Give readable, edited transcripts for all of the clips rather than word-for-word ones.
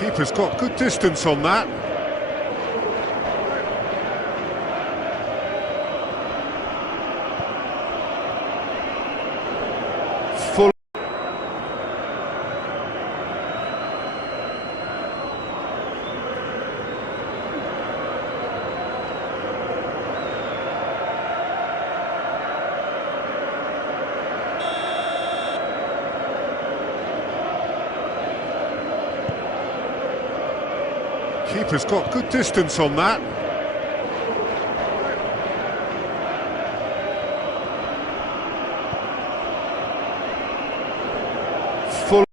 Keeper's got good distance on that. Full. Keeper's got good distance on that. Full.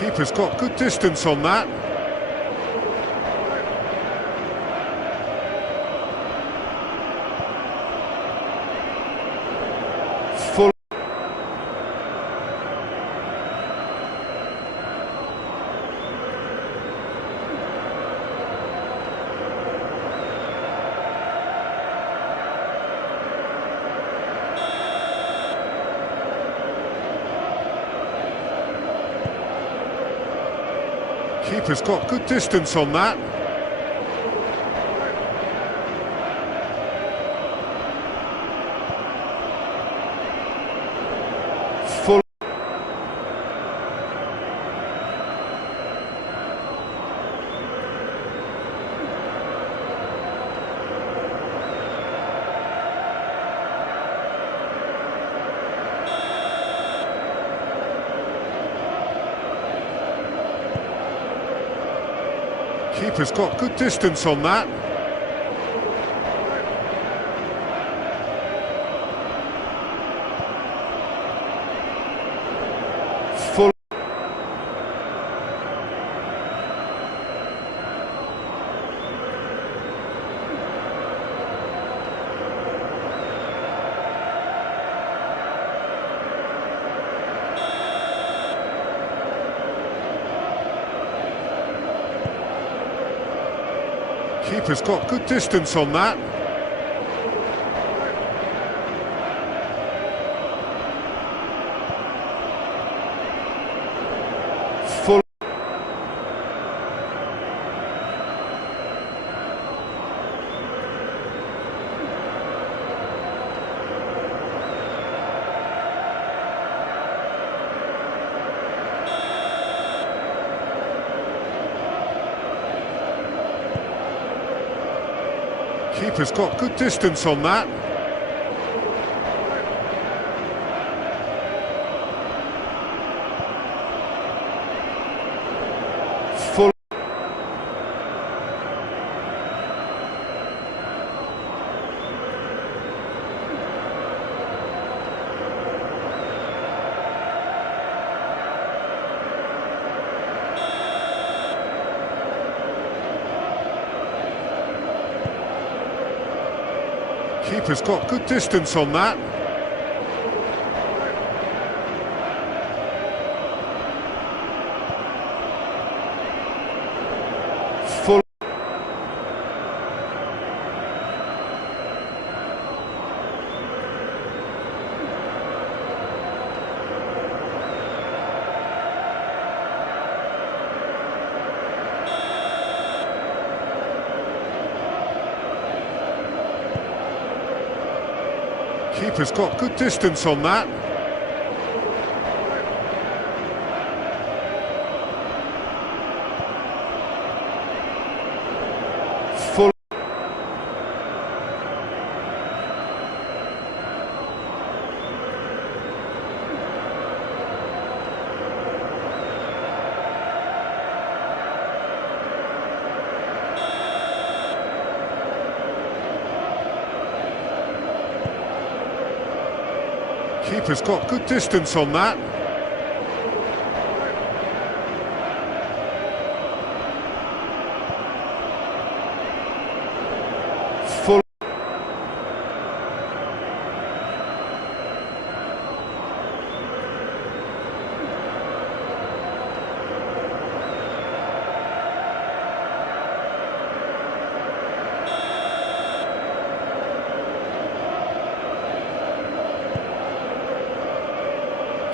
Keeper's got good distance on that. Full. Keeper's got good distance on that. Full. Keeper's got good distance on that. Full. Keeper's got good distance on that. Full. Keeper's got good distance on that. Full. Keeper's got good distance on that. Full. Keeper's got good distance on that. Full. Keeper's got good distance on that. Full.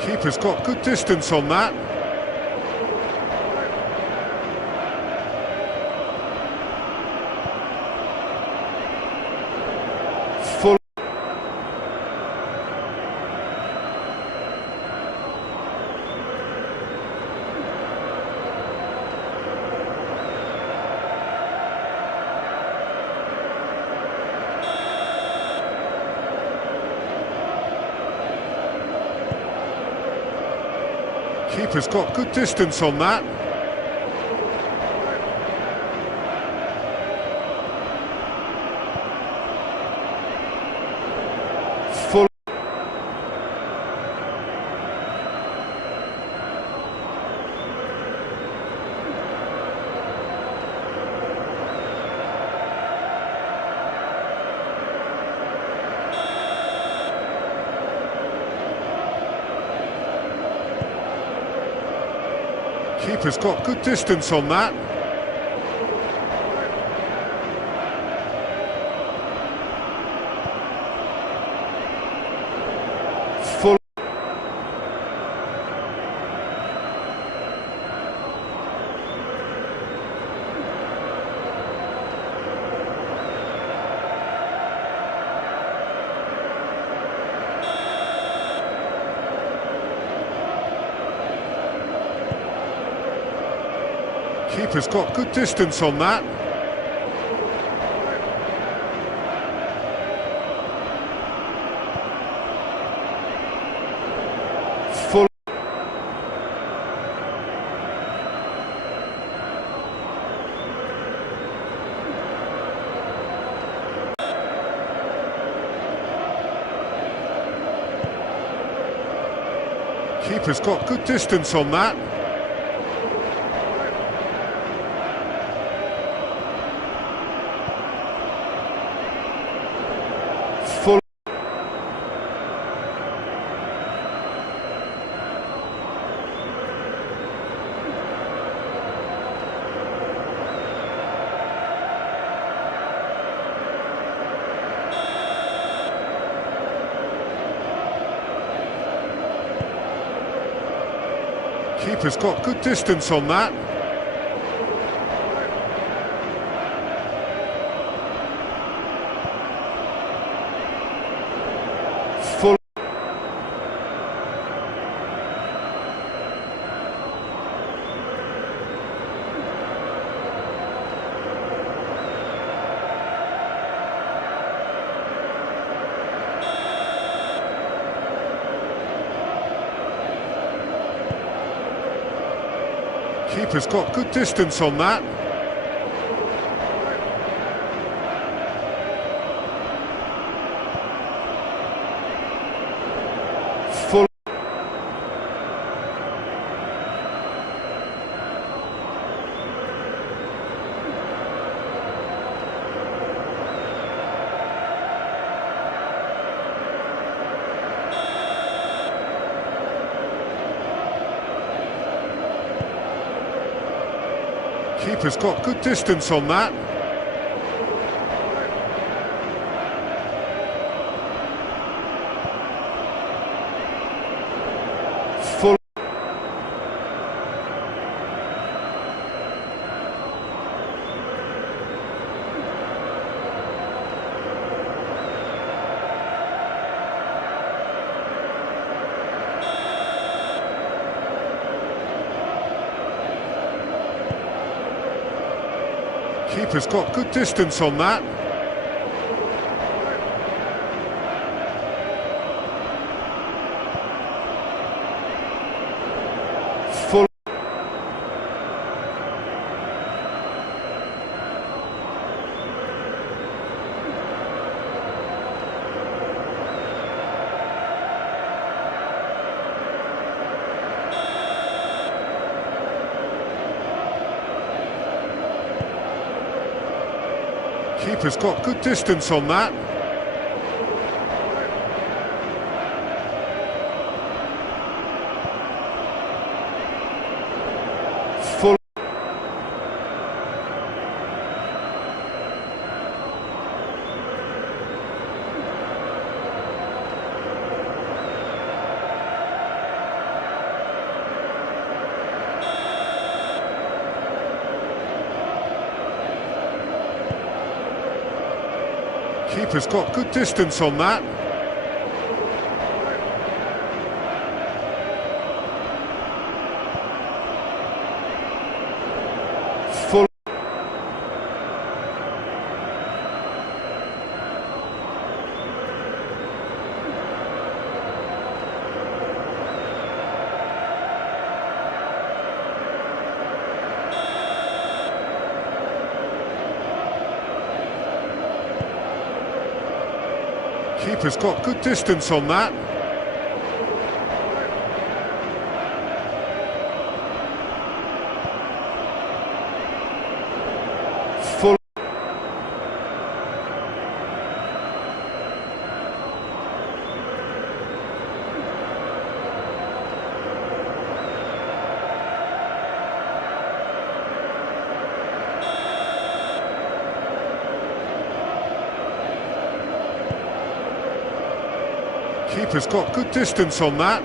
Keeper's got good distance on that. Full. Keeper's got good distance on that. Full. Keeper's got good distance on that. Full. Keeper's got good distance on that. Full. Keeper's got good distance on that. Full. Keeper's got good distance on that. Full. Keeper's got good distance on that. Full. Keeper's got good distance on that. Full. Keeper's got good distance on that. Full. Keeper's got good distance on that. Full. Keeper's got good distance on that. Full. Keeper's got good distance on that. Full. Keeper's got good distance on that.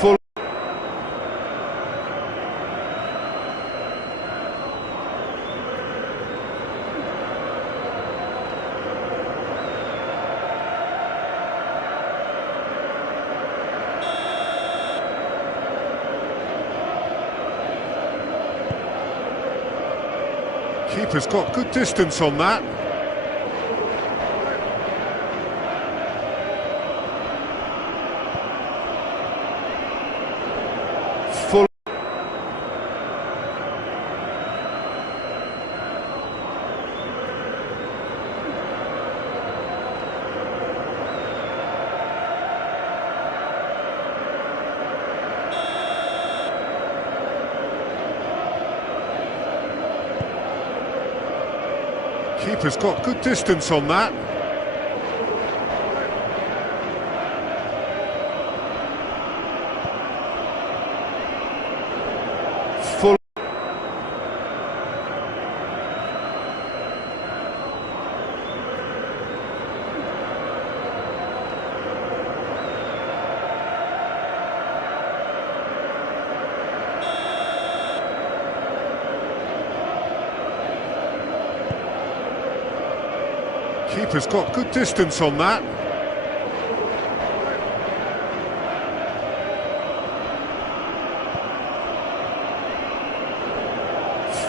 Full. Keeper's got good distance on that. Full. Keeper's got good distance on that. Full. Keeper's got good distance on that.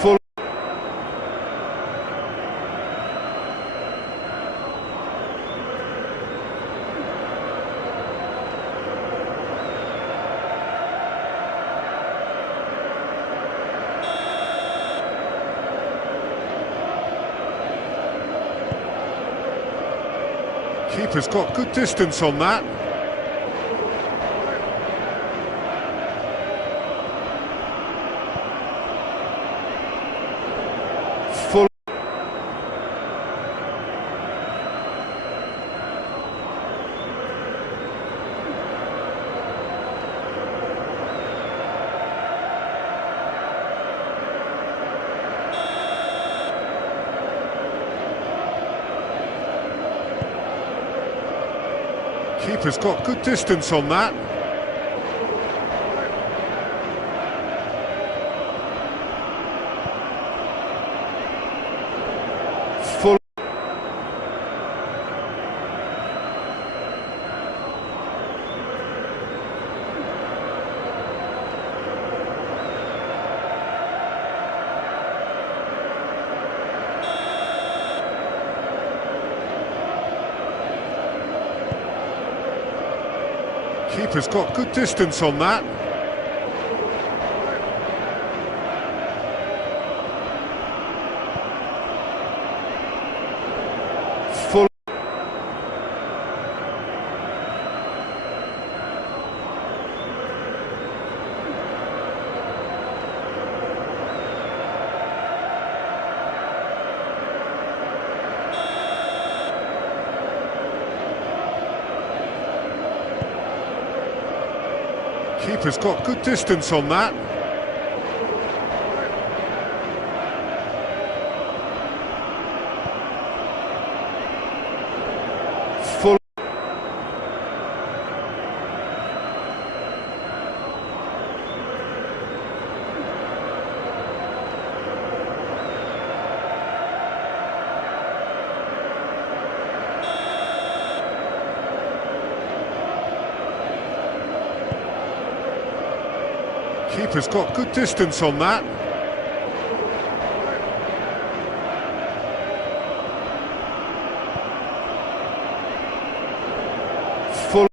Full. Keeper's got good distance on that. Full. Keeper's got good distance on that. Full. Keeper's got good distance on that. Full. Keeper's got good distance on that. Full. Keeper's got good distance on that. Full.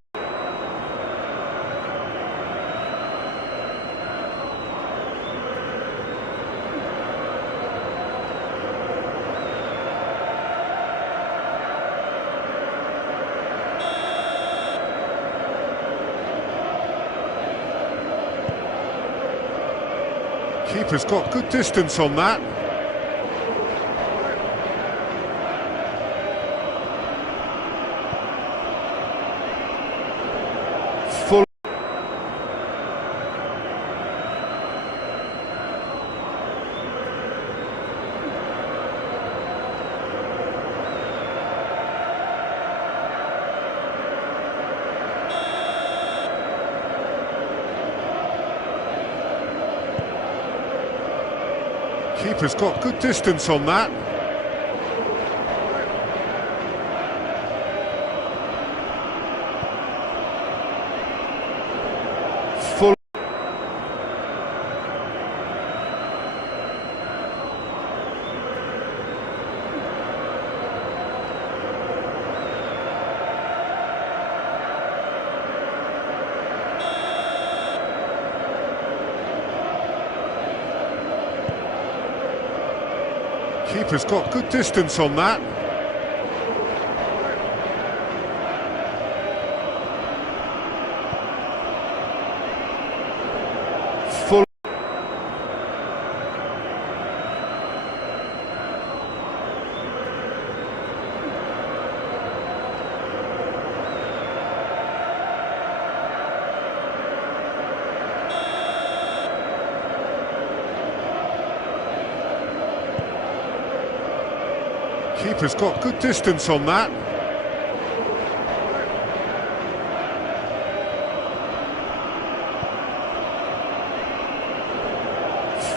Keeper's got good distance on that. Full. Keeper's got good distance on that. Full. Keeper's got good distance on that. Full. Keeper's got good distance on that.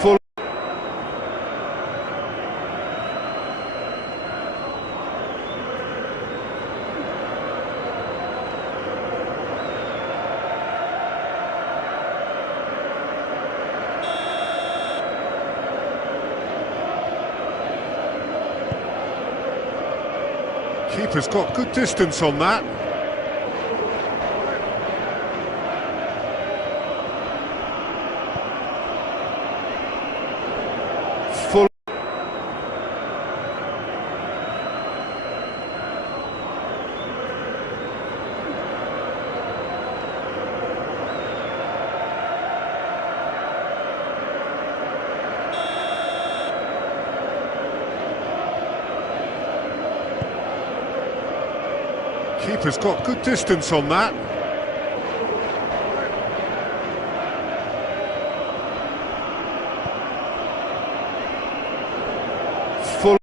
Full. Keeper's got good distance on that. Full. Keeper's got good distance on that. Full.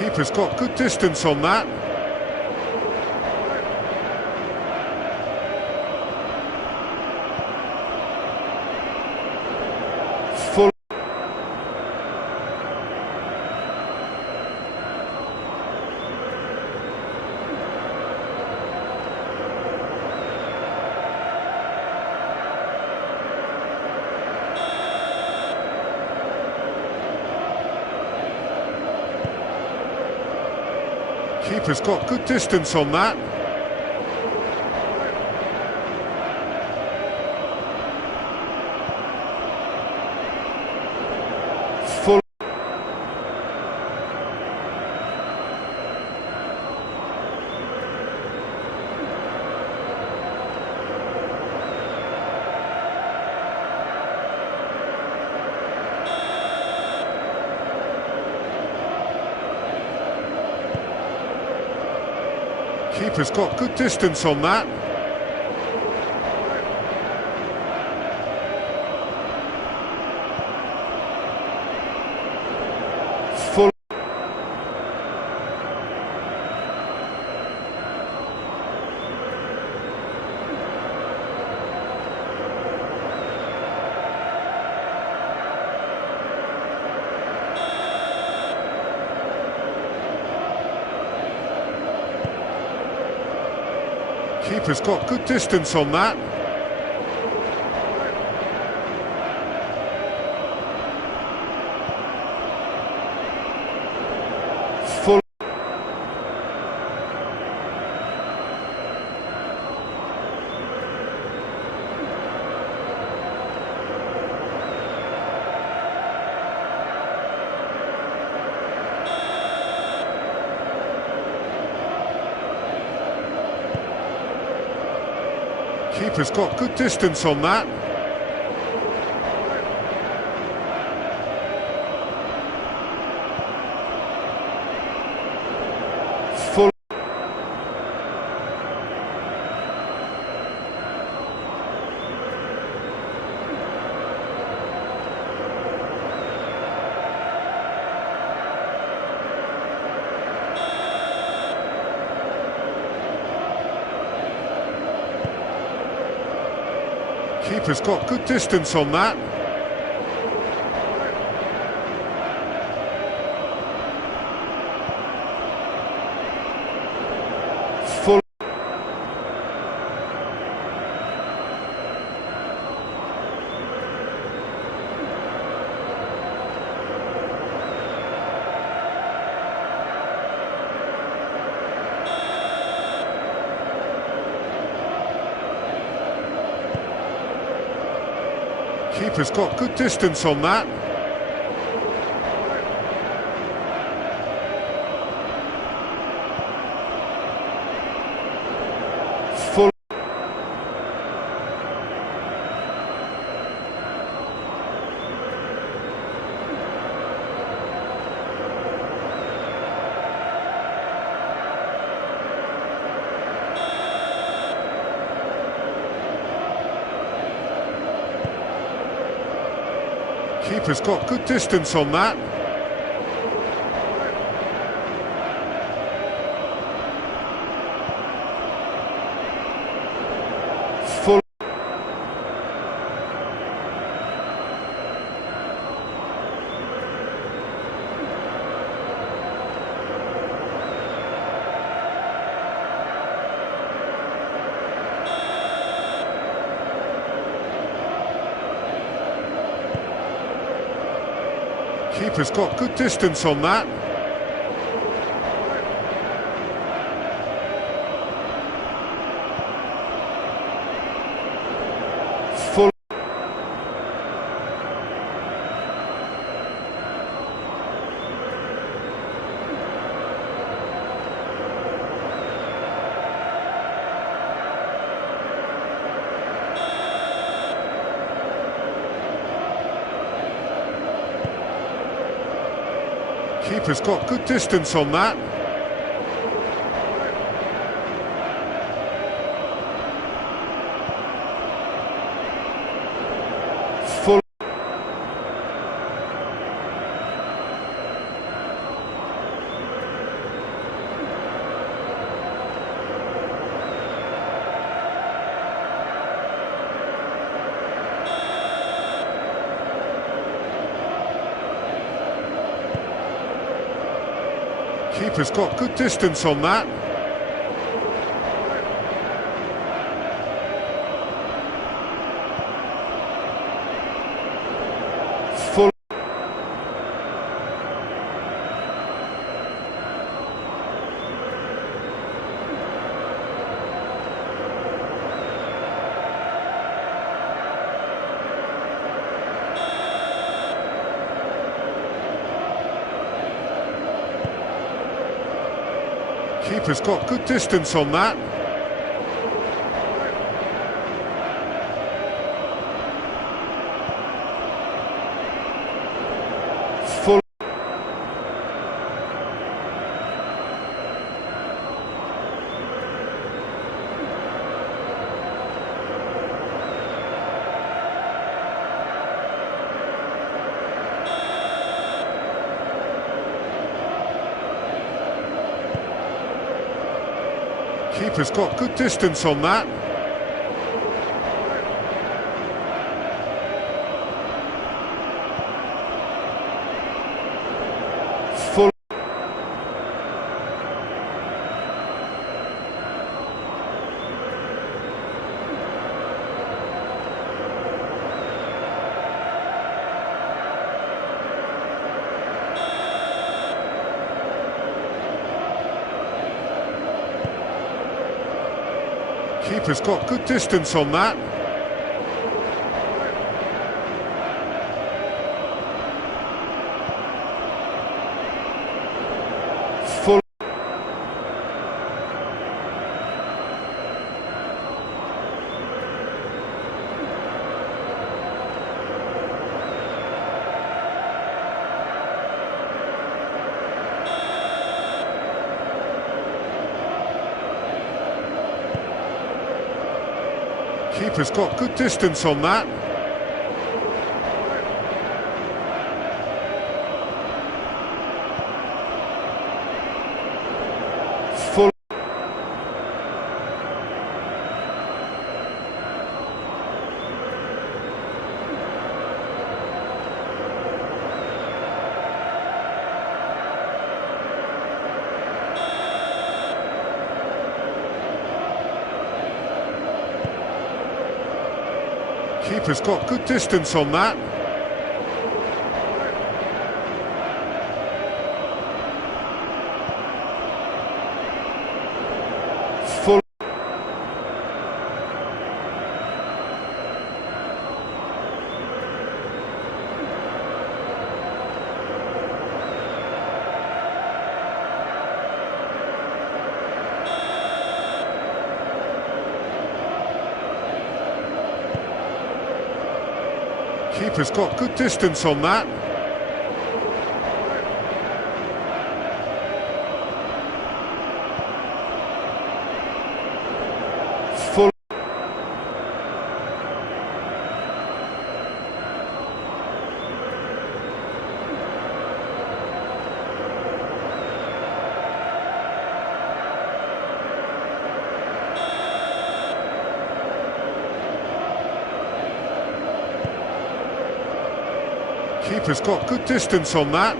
Keeper's got good distance on that. Full. Keeper's got good distance on that. Full. Keeper's got good distance on that. Full. Keeper's got good distance on that. Full. Keeper's got good distance on that. Full. Keeper's got good distance on that. Full. Keeper's got good distance on that. Full. Keeper's got good distance on that. Full. Keeper's got good distance on that. Full. Keeper's got good distance on that. Full. Keeper's got good distance on that. Full. Keeper's got good distance on that. Full. Keeper's got good distance on that. Full. Keeper's got good distance on that. Full. Keeper's got good distance on that. Full. Keeper's got good distance on that. Full. Keeper's got good distance on that. Full. Keeper's got good distance on that.